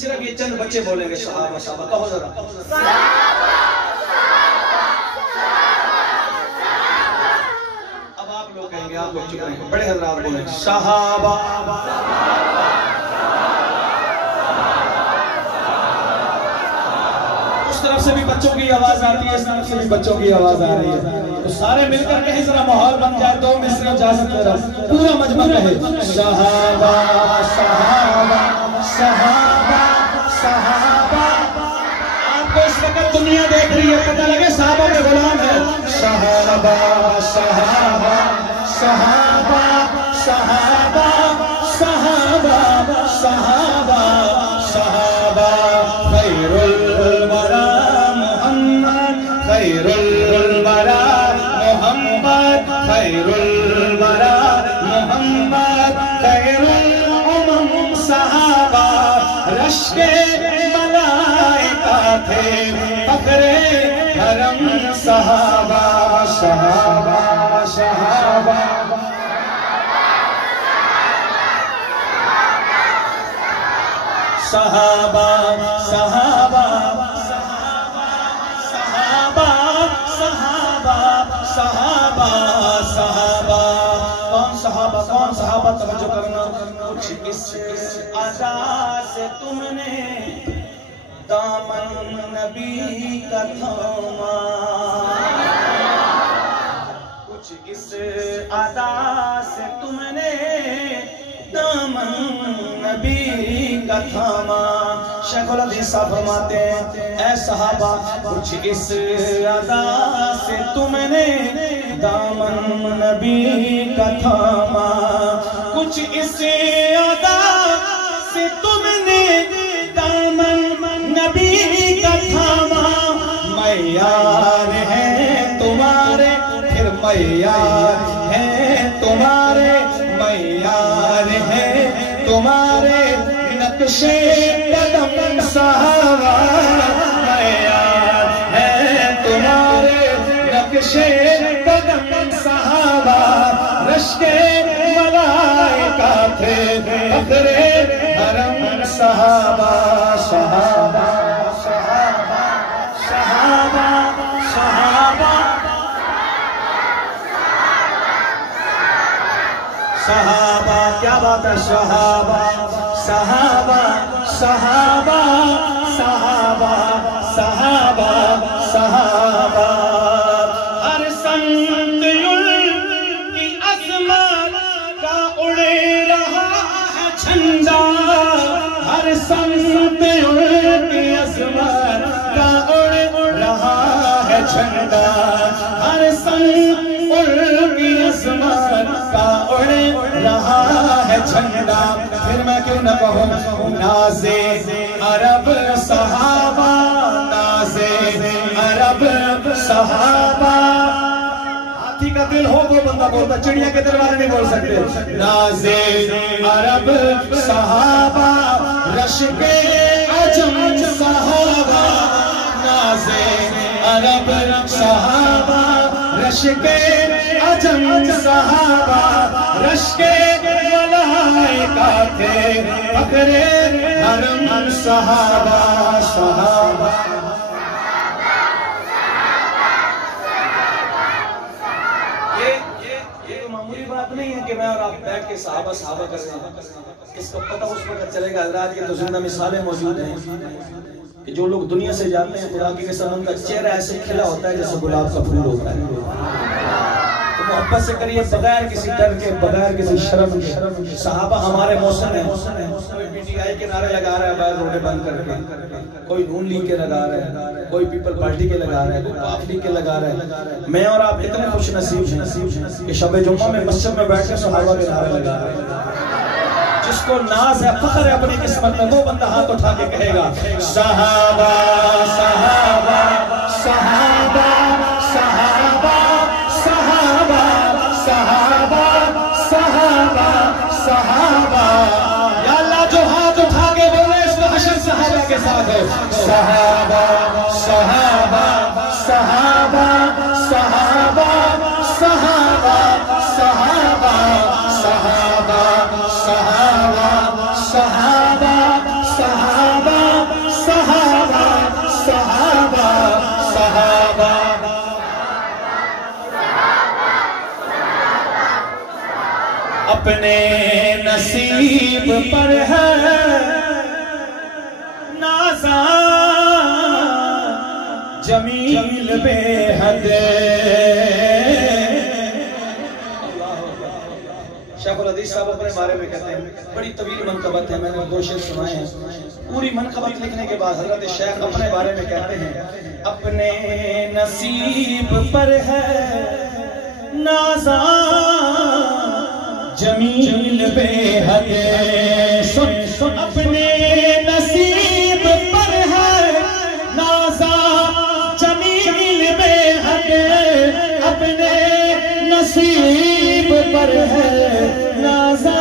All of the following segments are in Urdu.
صرف یہ چند بچے بولیں گے صحابہ صحابہ. کہو ذرا اب آپ لوگ کہیں گے، آپ لوگ چپ رہیں گے. بڑے حضرات بولیں صحابہ. اس طرف سے بھی بچوں کی آواز آتی ہے، اس طرف سے بھی بچوں کی آواز آ رہی ہے. تو سارے مل کر کہیں ذرا ماحول بن جائے. دو مصرع اجازت ذرا پورا مجمع کہے صحابہ صحابہ صحابہ صحابہ. آپ کو اس وقت دنیا دیکھ رہی ہے، پتہ لگے صحابہ کے غلام ہے. صحابہ صحابہ صحابہ صحابہ صحابہ صحابہ صحابہ. خیر الورا محمد، خیر الورا محمد، خیر الورا محمد، خیر الامم صحابہ. رشک ملائکہ تھے، فخر حرم صحابہ. صحابہ صحابہ صحابہ صحابہ صحابہ صحابہ صحابہ صحابہ. کون صحابہ کون صحابہ؟ توجہ کرنا. کچھ اس ادا سے تم نے دامن نبی کا تھاما، کچھ اس ادا سے تم نے دامن نبی کا تھاما. شیخ الحدیث صاحب فرماتے ہیں اے صحابہ کچھ اس ادا سے تم نے دامن نبی کا تھاما، کچھ اس ادا سے تم نے دامن نبی کا تھاما. معیار ہیں تمہارے پھر معیار ہیں تمہارے، معیار ہیں تمہارے نقش قدم صحابہ. معیار ہیں تمہارے نقش قدم صحابہ. رشک ملائکہ تھے، فخر حرم صحابہ. صحابہ صحابہ صحابہ صحابہ صحابہ. کیا بات ہے؟ صحابہ صحابہ صحابہ صحابہ صحابہ صحابہ. ہر سمت کی عظمت کا اڑ رہا ہے جھنڈا، ہر سمت کی عظمت کا اڑ رہا ہے جھنڈا، ہر سمت کی عظمت کا اڑ رہا ہے جھنڈا. پھر میں کیوں نہ کہوں ناز عرب صحابہ، ناز عرب صحابہ. ہاتھی کا دل ہو وہ بندہ بولتا، چڑیا کے دل والے نہیں بول سکتے. ناز عرب صحابہ، رشک عجم صحابہ. ناز عرب صحابہ، رشک عجم صحابہ. رشک ملائکہ تھے، فخر حرم صحابہ. صحابہ یہ معمولی بات نہیں ہے کہ میں اور آپ بیٹھ کے صحابہ صحابہ کر رہے ہیں. اس کو پتہ اس وقت چلے گا حضرات کے تو زندہ مثالیں موجود ہیں کہ جو لوگ دنیا سے جاتے ہیں خدا کی قسم ان کا چہرہ ایسے کھلا ہوتا ہے جیسے گلاب کا پھول ہوتا ہے. محبت سے کریے بغیر کسی ڈر کے، بغیر کسی شرم کے. صحابہ ہمارے موسم ہیں. کوئی پی ٹی آئی کے نعرے لگا رہا ہے باہر روڈیں بند کر کے، کوئی نون لیگ کے لگا رہا ہے، کوئی پیپل پارٹی کے لگا رہا ہے، کوئی پاپ لیگ کے لگا رہا ہے. میں اور آپ اتنے خوش نصیب ہیں کہ شب جمعہ میں مسجد میں بیٹھ کے صحابہ کے نعرے لگا رہے ہیں. جس کو ناز ہے، فخر ہے اپنی قسمت میں، وہ بندہ ہاتھ اٹھا کے کہے گا صحابہ صحابہ صحابہ صحابہ صحابہ صحابہ صحابہ صحابہ. یا اللہ جو ہاتھ اٹھا کے بولے اس میں حشر صحابہ کے ساتھ ہے. صحابہ صحابہ صحابہ صحابہ صحابہ صحابہ صحابہ صحابہ صحابہ صحابہ اپنے نصیب پر ہے نازا جمیل بے حد شیخ الحدیث صاحب اپنے بارے میں کہتے ہیں بڑی طویل منقبت ہے میں نے دو شعر سنائے ہیں پوری منقبت لکھنے کے بعد حضرت شیخ اپنے بارے میں کہتے ہیں اپنے نصیب پر ہے نازا جمیل بے حد سن اپنے نصیب پر ہے نازا جمیل بے حد اپنے نصیب پر ہے نازا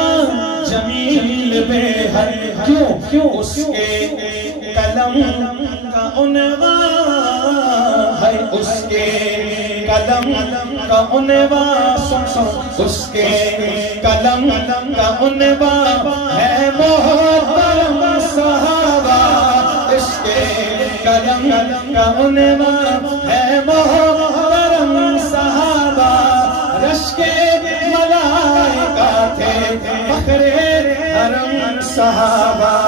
جمیل بے حد کیوں اس کے قلم کا عنوان ہے اس کے قلم کا عنوان سن اس کے قلم کا عنوان ہے محترم صحابہ اس کے قلم کا عنوان ہے محترم صحابہ رش کے ملائکہ تھے فخر حرم صحابہ